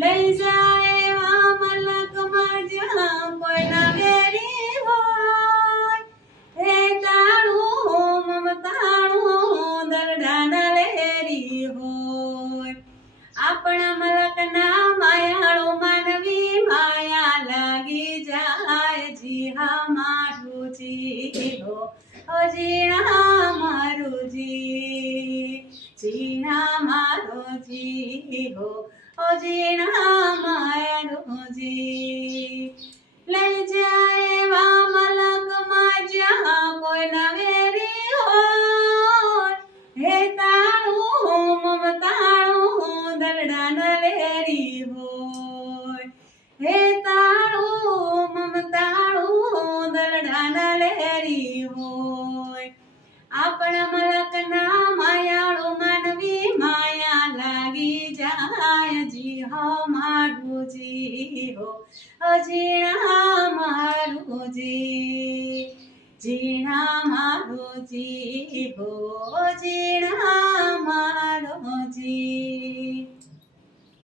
લઈ જાય એવા મલકમાં જ્યાં કોઈના વેરી હોય હે તાણું મમતાણું દરડાના લેરી હોય આપણા મલકના માયાળો માનવી માયા લાગી જાય જી હા મારું જી હો જીણા મારું જીણા મારો જી હો જીણા મારો જી લઈ જાય એવા મલકમાં જ્યાં કોઈ નવેરી હોય હે તાણું મમતાણું દરડાના લેરી હોય હે તાણું મમતાણું દરડાના લેરી હોય આપણા મલકના માયાળો માનવી માયા લાગી જાય જી હો મારું જી હો જીણા મારું જીણા મારું જી હો જીણા મારો જી